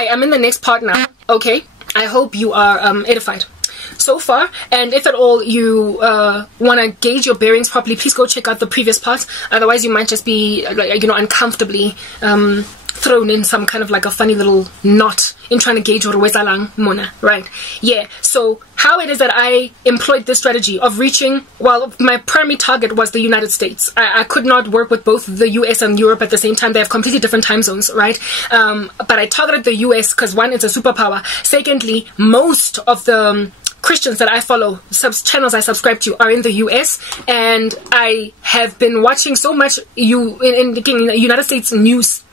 Hi, I'm in the next part now. Okay, I hope you are edified so far, and if at all you want to gauge your bearings properly, please go check out the previous parts. Otherwise you might just be like, you know, uncomfortably thrown in some kind of like a funny little knot in trying to gauge what mona, right? Yeah, so how it is that I employed this strategy of reaching, well, my primary target was the United States. I could not work with both the US and Europe at the same time. They have completely different time zones, right? But I targeted the US because one, it's a superpower. Secondly, most of the Christians that I follow, channels I subscribe to, are in the US, and I have been watching so much in the United States news.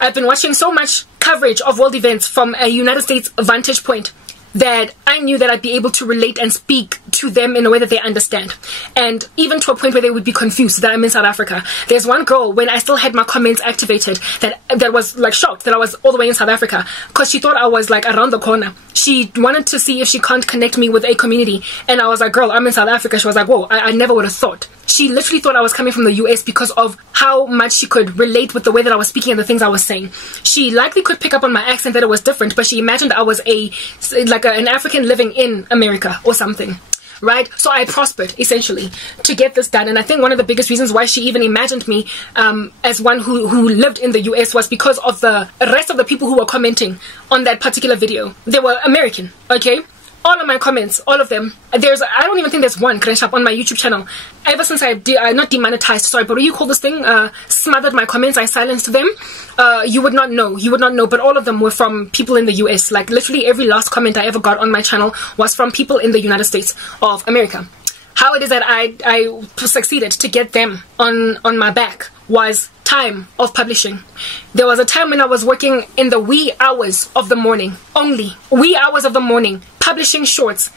I've been watching so much coverage of world events from a United States vantage point that I knew that I'd be able to relate and speak to them in a way that they understand, and even to a point where they would be confused that I'm in South Africa. There's one girl, when I still had my comments activated, that was like shocked that I was all the way in South Africa, because she thought I was like around the corner. She wanted to see if she can't connect me with a community, and I was like, girl, I'm in South Africa. She was like, whoa, I never would have thought. She literally thought I was coming from the US because of how much she could relate with the way that I was speaking and the things I was saying. She likely could pick up on my accent that it was different, but she imagined I was an African living in America or something. Right? So I prospered, essentially, to get this done. And I think one of the biggest reasons why she even imagined me as one who lived in the US was because of the rest of the people who were commenting on that particular video. They were American, okay? All of my comments, all of them. I don't even think there's one crash-up on my YouTube channel. Ever since I not demonetized, sorry, but what do you call this thing? Smothered my comments, I silenced them. You would not know. You would not know. But all of them were from people in the US. Like, literally every last comment I ever got on my channel was from people in the United States of America. How it is that I succeeded to get them on my back was time of publishing. There was a time when I was working in the wee hours of the morning, only wee hours of the morning, publishing shorts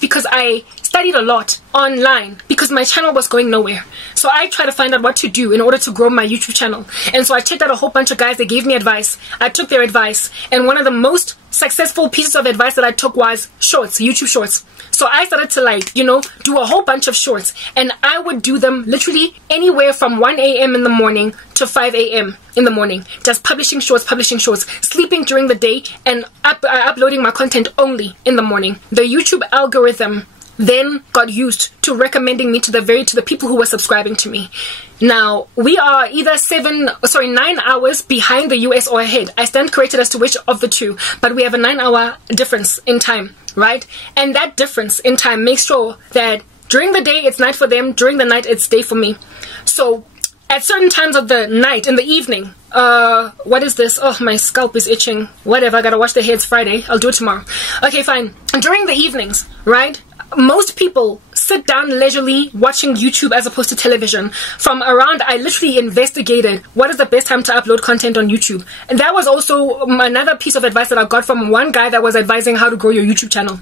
because I studied a lot online because my channel was going nowhere. So I tried to find out what to do in order to grow my YouTube channel. And so I checked out a whole bunch of guys. They gave me advice. I took their advice. And one of the most successful pieces of advice that I took was shorts, YouTube shorts. So I started to do a whole bunch of shorts, and I would do them literally anywhere from 1 a.m. in the morning to 5 a.m. in the morning, just publishing shorts, sleeping during the day, and uploading my content only in the morning. The YouTube algorithm then got used to recommending me to the people who were subscribing to me. Now, we are either 9 hours behind the US or ahead. I stand corrected as to which of the two, but we have a 9-hour difference in time, right? And that difference in time makes sure that during the day it's night for them, during the night it's day for me. So at certain times of the night, in the evening, what is this? Oh, my scalp is itching. Whatever, I gotta wash the hair. It's Friday. I'll do it tomorrow. Okay, fine. During the evenings, right? Most people sit down leisurely watching YouTube as opposed to television. From around, I literally investigated what is the best time to upload content on YouTube. And that was also another piece of advice that I got from one guy that was advising how to grow your YouTube channel.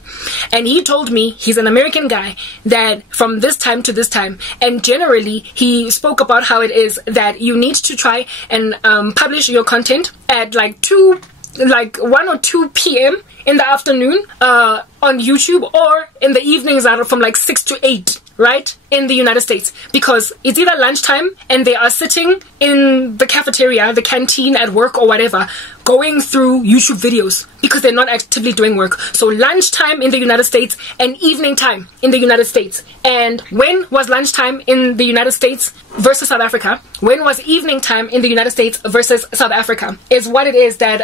And he told me, he's an American guy, that from this time to this time, and generally he spoke about how it is that you need to try and publish your content at like 1 or 2 p.m. in the afternoon on YouTube, or in the evenings from like 6 to 8, right, in the United States, because it's either lunchtime and they are sitting in the cafeteria, the canteen at work or whatever, going through YouTube videos because they're not actively doing work. So lunchtime in the United States and evening time in the United States. And when was lunchtime in the United States versus South Africa? When was evening time in the United States versus South Africa? Is what it is that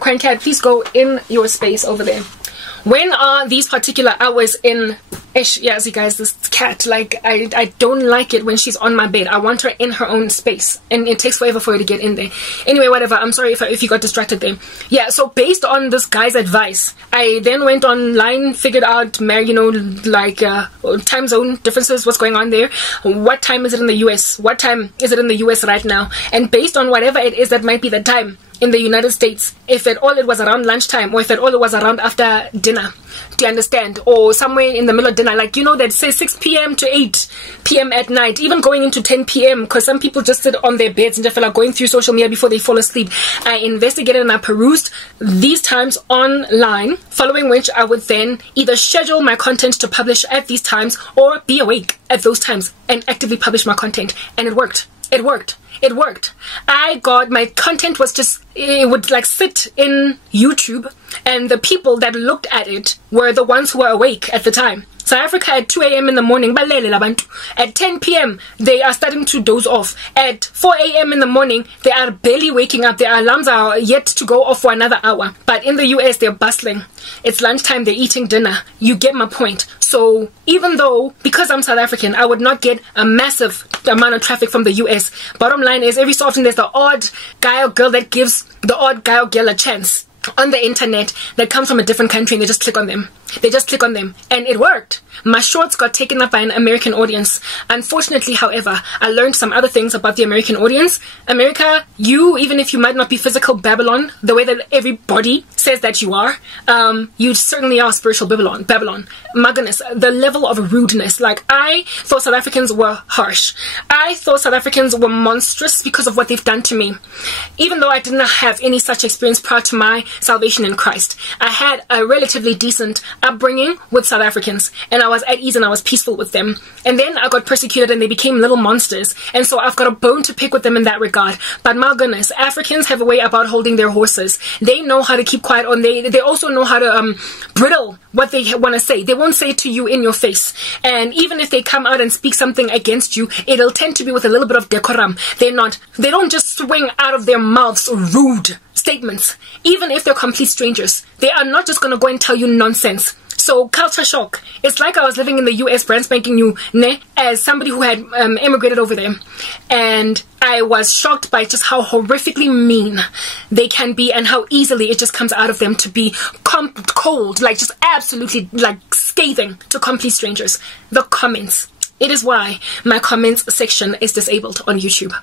Crancat, please go in your space over there. When are these particular hours in ish? Yeah, see guys, this cat, like, I don't like it when she's on my bed. I want her in her own space, and it takes forever for her to get in there. Anyway, whatever, I'm sorry if you got distracted there. Yeah, so based on this guy's advice, I then went online, figured out, time zone differences, what's going on there. What time is it in the US? What time is it in the US right now? And based on whatever it is that might be the time in the United States, if at all it was around lunchtime, or if at all it was around after dinner, do you understand? Or somewhere in the middle of dinner, like, that says 6 p.m. to 8 p.m. at night, even going into 10 p.m. because some people just sit on their beds and just feel like going through social media before they fall asleep. I investigated and I perused these times online, following which I would then either schedule my content to publish at these times or be awake at those times and actively publish my content. And it worked. It worked. it worked. My content was just, it would like sit in YouTube, and the people that looked at it were the ones who were awake at the time. South Africa at 2 a.m. in the morning, at 10 p.m. they are starting to doze off. At 4 a.m. in the morning, they are barely waking up. Their alarms are yet to go off for another hour. But in the US, they're bustling. It's lunchtime, they're eating dinner. You get my point. So even though, because I'm South African, I would not get a massive amount of traffic from the US, bottom line is every so often there's the odd guy or girl that gives the odd guy or girl a chance on the internet that comes from a different country, and they just click on them. They just click on them, and it worked. My shorts got taken up by an American audience. Unfortunately, however, I learned some other things about the American audience. America, even if you might not be physical Babylon, the way that everybody says that you are, you certainly are spiritual Babylon. My goodness, the level of rudeness. Like, I thought South Africans were harsh. I thought South Africans were monstrous because of what they've done to me. Even though I did not have any such experience prior to my salvation in Christ, I had a relatively decent upbringing with South Africans, and I was at ease and I was peaceful with them. And then I got persecuted and they became little monsters, and so I've got a bone to pick with them in that regard. But my goodness, Africans have a way about holding their horses. They know how to keep quiet, on they also know how to brittle what they want to say. They won't say it to you in your face, and even if they come out and speak something against you, it'll tend to be with a little bit of decorum. They don't just swing out of their mouths rude statements. Even if they're complete strangers, they are not just going to go and tell you nonsense. So culture shock. It's like I was living in the US, brand spanking new, as somebody who had immigrated over there, and I was shocked by just how horrifically mean they can be, and how easily it just comes out of them to be cold, like just absolutely like scathing to complete strangers. The comments. It is why my comments section is disabled on YouTube.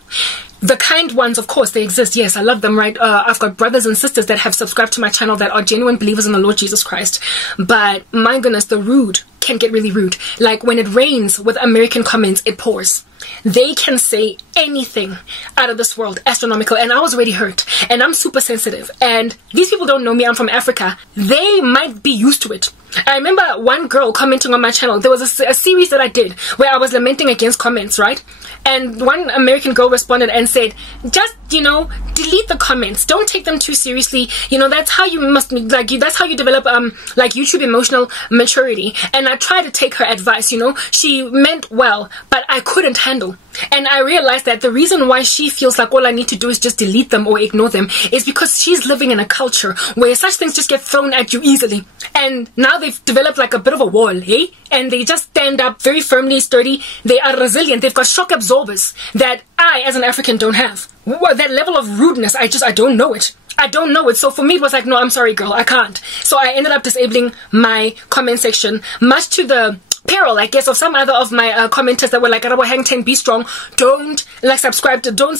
The kind ones, of course, they exist. Yes, I love them, right? I've got brothers and sisters that have subscribed to my channel that are genuine believers in the Lord Jesus Christ. But my goodness, the rude can get really rude. Like when it rains with American comments, it pours. They can say anything out of this world, astronomical, and I was already hurt, and I'm super sensitive, and these people don't know me. I'm from Africa. They might be used to it. I remember one girl commenting on my channel. There was a series that I did where I was lamenting against comments, right? And one American girl responded and said, just, delete the comments. Don't take them too seriously. That's how you must, that's how you develop, YouTube emotional maturity. And I tried to take her advice, She meant well, but I couldn't handle. And I realized that the reason why she feels like all I need to do is just delete them or ignore them is because she's living in a culture where such things just get thrown at you easily. And now they've developed like a bit of a wall, hey? And they just stand up very firmly, sturdy. They are resilient. They've got shock absorbers that I, as an African, don't have. That level of rudeness, I don't know it. I don't know it. So for me, it was like, no, I'm sorry, girl, I can't. So I ended up disabling my comment section, much to the peril, I guess, of some other of my commenters that were like, hang 10, be strong, don't subscribe to, don't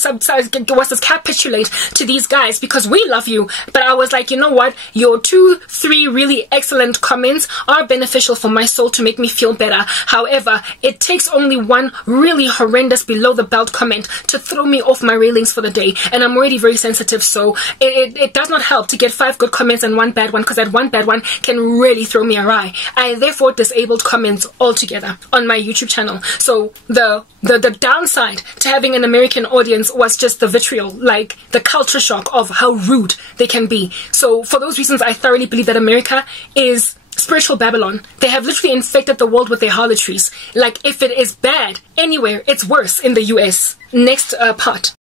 capitulate to these guys because we love you. But I was like, you know what, your 2-3 really excellent comments are beneficial for my soul to make me feel better. However, it takes only one really horrendous below the belt comment to throw me off my railings for the day, and I'm already very sensitive, so it does not help to get 5 good comments and 1 bad one, because that 1 bad one can really throw me awry. I therefore disabled comments altogether on my YouTube channel. So the downside to having an American audience was just the vitriol, like the culture shock of how rude they can be. So for those reasons, I thoroughly believe that America is spiritual Babylon. They have literally infected the world with their harlotries. Like, if it is bad anywhere, it's worse in the US. Next part.